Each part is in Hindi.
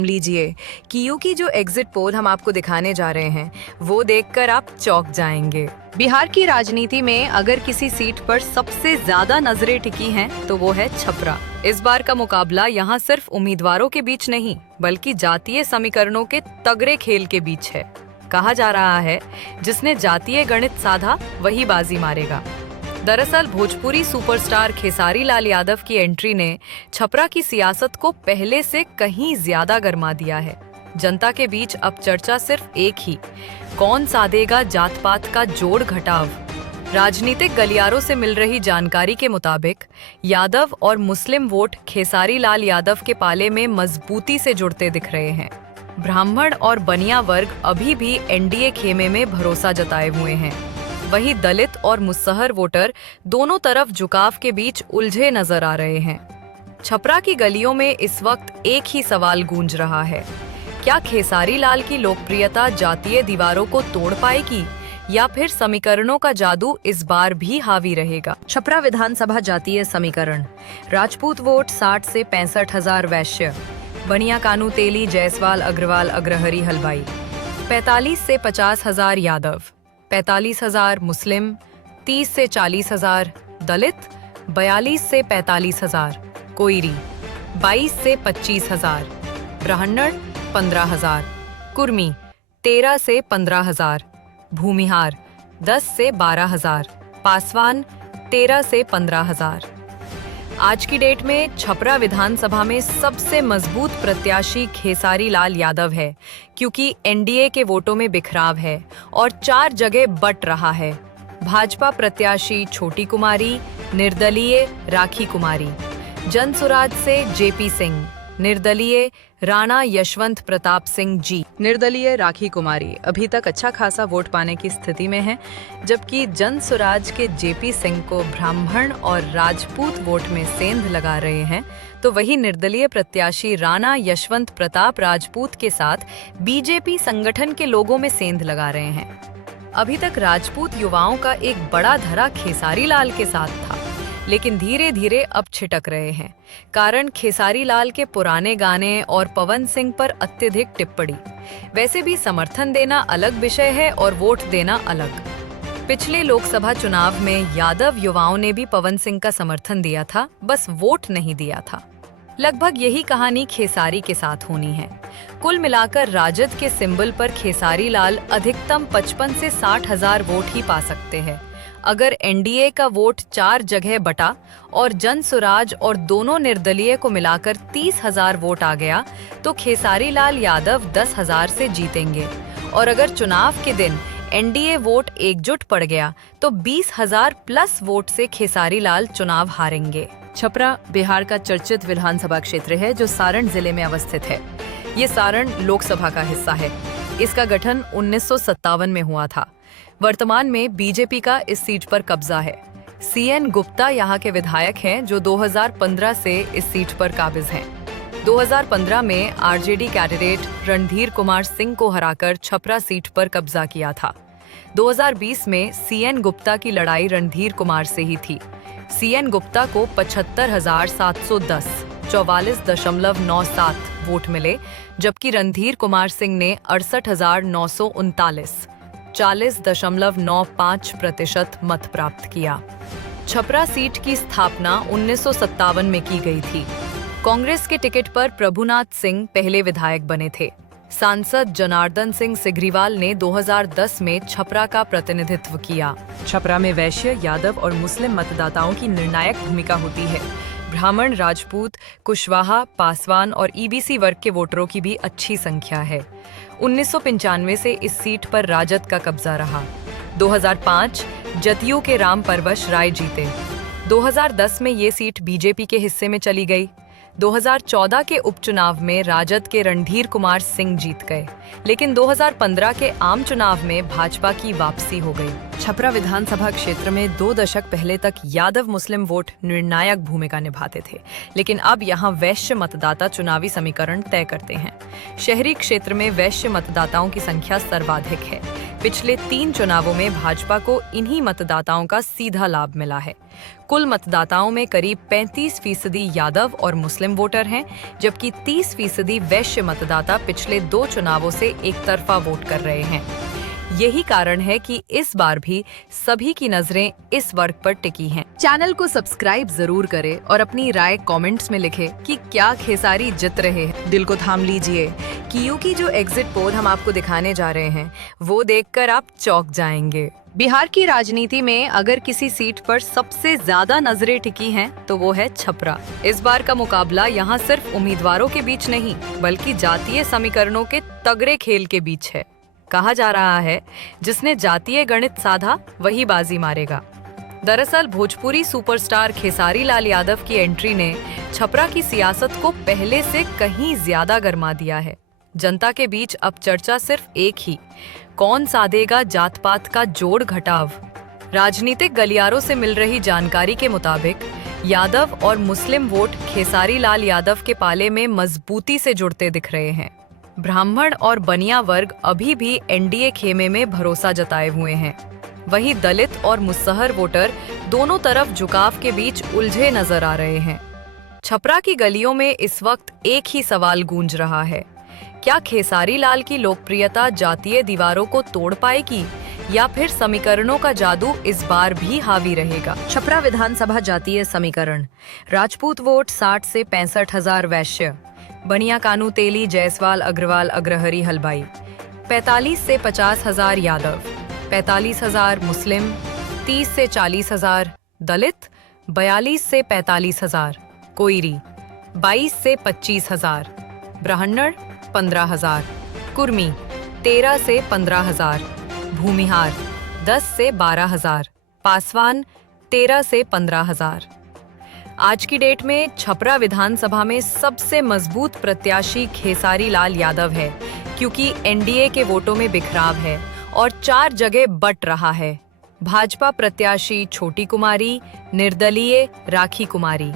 लीजिए कियू की जो एग्जिट पोल हम आपको दिखाने जा रहे हैं वो देखकर आप चौंक जाएंगे। बिहार की राजनीति में अगर किसी सीट पर सबसे ज्यादा नजरें टिकी हैं तो वो है छपरा। इस बार का मुकाबला यहाँ सिर्फ उम्मीदवारों के बीच नहीं बल्कि जातीय समीकरणों के तगड़े खेल के बीच है। कहा जा रहा है जिसने जातीय गणित साधा वही बाजी मारेगा। दरअसल भोजपुरी सुपरस्टार खेसारी लाल यादव की एंट्री ने छपरा की सियासत को पहले से कहीं ज्यादा गर्मा दिया है। जनता के बीच अब चर्चा सिर्फ एक ही, कौन साधेगा जात पात का जोड़ घटाव। राजनीतिक गलियारों से मिल रही जानकारी के मुताबिक यादव और मुस्लिम वोट खेसारी लाल यादव के पाले में मजबूती से जुड़ते दिख रहे हैं। ब्राह्मण और बनिया वर्ग अभी भी एनडीए खेमे में भरोसा जताए हुए हैं। वहीं दलित और मुसहर वोटर दोनों तरफ झुकाव के बीच उलझे नजर आ रहे हैं। छपरा की गलियों में इस वक्त एक ही सवाल गूंज रहा है, क्या खेसारी लाल की लोकप्रियता जातीय दीवारों को तोड़ पाएगी या फिर समीकरणों का जादू इस बार भी हावी रहेगा। छपरा विधानसभा जातीय समीकरण, राजपूत वोट 60 से 65,000 वैश्य, बनिया कानू तेली जायसवाल अग्रवाल अग्रहरी हलवाई, 45 से 50,000 यादव, 45,000 मुस्लिम, 30 से 40,000 दलित, 42 से 45,000 कोईरी, 22 से 25,000 ब्राह्मण, 15,000 कुर्मी, 13 से 15,000 भूमिहार, 10 से 12,000 पासवान, 13 से 15,000। आज की डेट में छपरा विधानसभा में सबसे मजबूत प्रत्याशी खेसारी लाल यादव है, क्योंकि एनडीए के वोटों में बिखराव है और 4 जगह बट रहा है। भाजपा प्रत्याशी छोटी कुमारी, निर्दलीय राखी कुमारी, जनसुराज से जेपी सिंह, निर्दलीय राणा यशवंत प्रताप सिंह जी, निर्दलीय राखी कुमारी अभी तक अच्छा खासा वोट पाने की स्थिति में है, जबकि जनसुराज के जेपी सिंह को ब्राह्मण और राजपूत वोट में सेंध लगा रहे हैं, तो वही निर्दलीय प्रत्याशी राणा यशवंत प्रताप राजपूत के साथ बीजेपी संगठन के लोगों में सेंध लगा रहे हैं। अभी तक राजपूत युवाओं का एक बड़ा धरा खेसारी लाल के साथ था, लेकिन धीरे धीरे अब छिटक रहे हैं। कारण खेसारी लाल के पुराने गाने और पवन सिंह पर अत्यधिक टिप्पणी। वैसे भी समर्थन देना अलग विषय है और वोट देना अलग। पिछले लोकसभा चुनाव में यादव युवाओं ने भी पवन सिंह का समर्थन दिया था, बस वोट नहीं दिया था। लगभग यही कहानी खेसारी के साथ होनी है। कुल मिलाकर राजद के सिंबल पर खेसारी लाल अधिकतम 55 से 60,000 वोट ही पा सकते हैं। अगर एनडीए का वोट 4 जगह बटा और जनसुराज और दोनों निर्दलीय को मिलाकर 30,000 वोट आ गया तो खेसारी लाल यादव 10,000 से जीतेंगे, और अगर चुनाव के दिन एनडीए वोट एकजुट पड़ गया तो 20,000 प्लस वोट से खेसारी लाल चुनाव हारेंगे। छपरा बिहार का चर्चित विधानसभा क्षेत्र है जो सारण जिले में अवस्थित है। ये सारण लोकसभा का हिस्सा है। इसका गठन 1957 में हुआ था। वर्तमान में बीजेपी का इस सीट पर कब्जा है। सीएन गुप्ता यहाँ के विधायक हैं जो 2015 से इस सीट पर काबिज हैं। 2015 में आरजेडी कैंडिडेट रणधीर कुमार सिंह को हराकर छपरा सीट पर कब्जा किया था। 2020 में सीएन गुप्ता की लड़ाई रणधीर कुमार से ही थी। सीएन गुप्ता को 75,710 44.97 वोट मिले, जबकि रणधीर कुमार सिंह ने 68,939 40.95% मत प्राप्त किया। छपरा सीट की स्थापना 1957 में की गई थी। कांग्रेस के टिकट पर प्रभुनाथ सिंह पहले विधायक बने थे। सांसद जनार्दन सिंह सिग्रीवाल ने 2010 में छपरा का प्रतिनिधित्व किया। छपरा में वैश्य, यादव और मुस्लिम मतदाताओं की निर्णायक भूमिका होती है। ब्राह्मण, राजपूत, कुशवाहा, पासवान और ईबीसी वर्ग के वोटरों की भी अच्छी संख्या है। 1995 से इस सीट पर राजद का कब्जा रहा। 2005 जदयू के राम परवश राय जीते। 2010 में ये सीट बीजेपी के हिस्से में चली गई। 2014 के उपचुनाव में राजद के रणधीर कुमार सिंह जीत गए, लेकिन 2015 के आम चुनाव में भाजपा की वापसी हो गई। छपरा विधानसभा क्षेत्र में 2 दशक पहले तक यादव मुस्लिम वोट निर्णायक भूमिका निभाते थे, लेकिन अब यहाँ वैश्य मतदाता चुनावी समीकरण तय करते हैं। शहरी क्षेत्र में वैश्य मतदाताओं की संख्या सर्वाधिक है। पिछले 3 चुनावों में भाजपा को इन्हीं मतदाताओं का सीधा लाभ मिला है। कुल मतदाताओं में करीब 35% यादव और मुस्लिम वोटर हैं, जबकि 30% वैश्य मतदाता पिछले 2 चुनावों से एक तरफा वोट कर रहे हैं। यही कारण है कि इस बार भी सभी की नजरें इस वर्ग पर टिकी हैं। चैनल को सब्सक्राइब जरूर करें और अपनी राय कमेंट्स में लिखें कि क्या खेसारी जीत रहे हैं। दिल को थाम लीजिए क्योंकि जो एग्जिट पोल हम आपको दिखाने जा रहे हैं वो देखकर आप चौंक जाएंगे। बिहार की राजनीति में अगर किसी सीट पर सबसे ज्यादा नजरें टिकी हैं तो वो है छपरा। इस बार का मुकाबला यहाँ सिर्फ उम्मीदवारों के बीच नहीं बल्कि जातीय समीकरणों के तगड़े खेल के बीच है। कहा जा रहा है जिसने जातीय गणित साधा वही बाजी मारेगा। दरअसल भोजपुरी सुपरस्टार खेसारी लाल यादव की एंट्री ने छपरा की सियासत को पहले से कहीं ज्यादा गर्मा दिया है। जनता के बीच अब चर्चा सिर्फ एक ही, कौन साधेगा जात पात का जोड़ घटाव। राजनीतिक गलियारों से मिल रही जानकारी के मुताबिक यादव और मुस्लिम वोट खेसारी लाल यादव के पाले में मजबूती से जुड़ते दिख रहे हैं। ब्राह्मण और बनिया वर्ग अभी भी एनडीए खेमे में भरोसा जताए हुए हैं। वहीं दलित और मुसहर वोटर दोनों तरफ झुकाव के बीच उलझे नजर आ रहे हैं। छपरा की गलियों में इस वक्त एक ही सवाल गूंज रहा है, क्या खेसारी लाल की लोकप्रियता जातीय दीवारों को तोड़ पाएगी या फिर समीकरणों का जादू इस बार भी हावी रहेगा। छपरा विधानसभा जातीय समीकरण, राजपूत वोट 60 से 65,000 वैश्य, बनिया कानू तेली जायसवाल अग्रवाल अग्रहरी हलबाई, 45 से 50,000 यादव, 45,000 मुस्लिम, 30 से 40,000 दलित, 42 से 45,000 कोईरी, 22 से 25,000 ब्राह्मण, 15,000 कुर्मी, 13 से 15,000 भूमिहार, 10 से 12,000 पासवान, 13 से 15,000। आज की डेट में छपरा विधानसभा में सबसे मजबूत प्रत्याशी खेसारी लाल यादव है, क्योंकि एनडीए के वोटों में बिखराव है और 4 जगह बट रहा है। भाजपा प्रत्याशी छोटी कुमारी, निर्दलीय राखी कुमारी,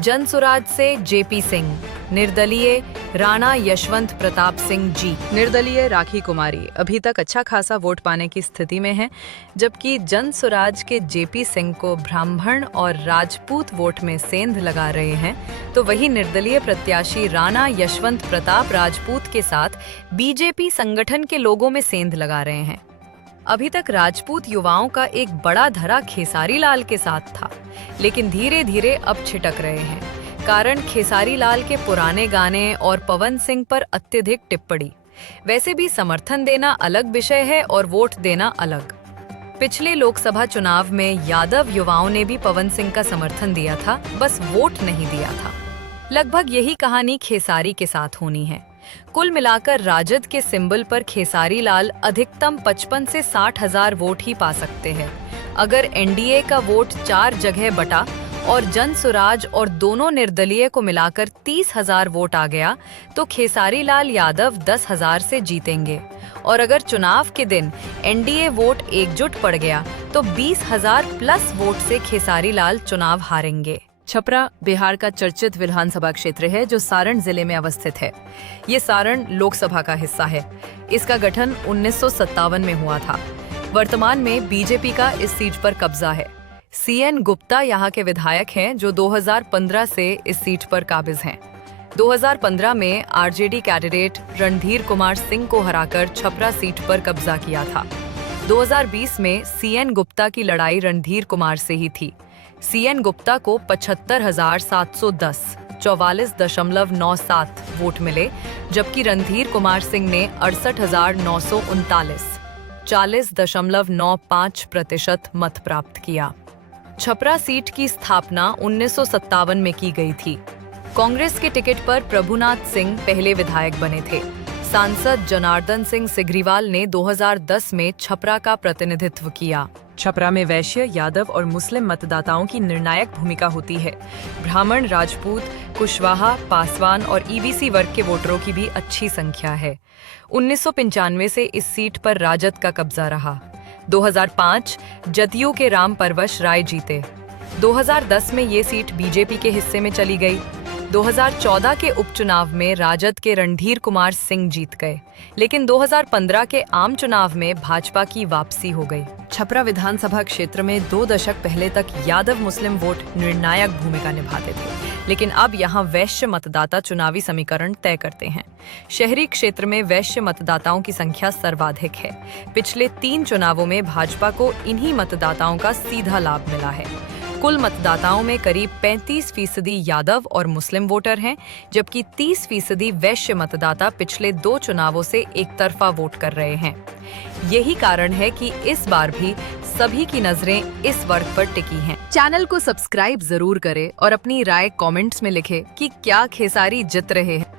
जनसुराज से जेपी सिंह, निर्दलीय राणा यशवंत प्रताप सिंह जी, निर्दलीय राखी कुमारी अभी तक अच्छा खासा वोट पाने की स्थिति में है, जबकि जनसुराज के जेपी सिंह को ब्राह्मण और राजपूत वोट में सेंध लगा रहे हैं, तो वही निर्दलीय प्रत्याशी राणा यशवंत प्रताप राजपूत के साथ बीजेपी संगठन के लोगों में सेंध लगा रहे हैं। अभी तक राजपूत युवाओं का एक बड़ा धरा खेसारी लाल के साथ था, लेकिन धीरे धीरे अब छिटक रहे हैं। कारण खेसारी लाल के पुराने गाने और पवन सिंह पर अत्यधिक टिप्पणी। वैसे भी समर्थन देना अलग विषय है और वोट देना अलग। पिछले लोकसभा चुनाव में यादव युवाओं ने भी पवन सिंह का समर्थन दिया था, बस वोट नहीं दिया था। लगभग यही कहानी खेसारी के साथ होनी है। कुल मिलाकर राजद के सिंबल पर खेसारी लाल अधिकतम 55 से 60,000 वोट ही पा सकते हैं। अगर एनडीए का वोट 4 जगह बटा और जनसुराज और दोनों निर्दलीय को मिलाकर 30,000 वोट आ गया तो खेसारी लाल यादव 10,000 से जीतेंगे। और अगर चुनाव के दिन एनडीए वोट एकजुट पड़ गया तो 20,000 प्लस वोट से खेसारी लाल चुनाव हारेंगे। छपरा बिहार का चर्चित विधानसभा क्षेत्र है जो सारण जिले में अवस्थित है। ये सारण लोकसभा का हिस्सा है। इसका गठन 1957 में हुआ था। वर्तमान में बीजेपी का इस सीट पर कब्जा है। सीएन गुप्ता यहाँ के विधायक हैं जो 2015 से इस सीट पर काबिज हैं। 2015 में आरजेडी कैंडिडेट रणधीर कुमार सिंह को हराकर छपरा सीट पर कब्जा किया था। 2020 में सीएन गुप्ता की लड़ाई रणधीर कुमार से ही थी। सीएन गुप्ता को 75,710 44.97 वोट मिले, जबकि रणधीर कुमार सिंह ने 68,939 40.95% मत प्राप्त किया। छपरा सीट की स्थापना 1957 में की गई थी। कांग्रेस के टिकट पर प्रभुनाथ सिंह पहले विधायक बने थे। सांसद जनार्दन सिंह सिग्रीवाल ने 2010 में छपरा का प्रतिनिधित्व किया। छपरा में वैश्य, यादव और मुस्लिम मतदाताओं की निर्णायक भूमिका होती है। ब्राह्मण, राजपूत, कुशवाहा, पासवान और ईबीसी वर्ग के वोटरों की भी अच्छी संख्या है। 1995 से इस सीट पर राजद का कब्जा रहा। 2005 जदयू के राम परवश राय जीते। 2010 में ये सीट बीजेपी के हिस्से में चली गई। 2014 के उपचुनाव में राजद के रणधीर कुमार सिंह जीत गए, लेकिन 2015 के आम चुनाव में भाजपा की वापसी हो गई। छपरा विधानसभा क्षेत्र में 2 दशक पहले तक यादव मुस्लिम वोट निर्णायक भूमिका निभाते थे, लेकिन अब यहाँ वैश्य मतदाता चुनावी समीकरण तय करते हैं। शहरी क्षेत्र में वैश्य मतदाताओं की संख्या सर्वाधिक है। पिछले 3 चुनावों में भाजपा को इन्हीं मतदाताओं का सीधा लाभ मिला है। कुल मतदाताओं में करीब 35% यादव और मुस्लिम वोटर हैं, जबकि 30% वैश्य मतदाता पिछले 2 चुनावों से एक तरफा वोट कर रहे हैं। यही कारण है कि इस बार भी सभी की नजरें इस वर्ग पर टिकी हैं। चैनल को सब्सक्राइब जरूर करें और अपनी राय कमेंट्स में लिखें कि क्या खेसारी जीत रहे हैं।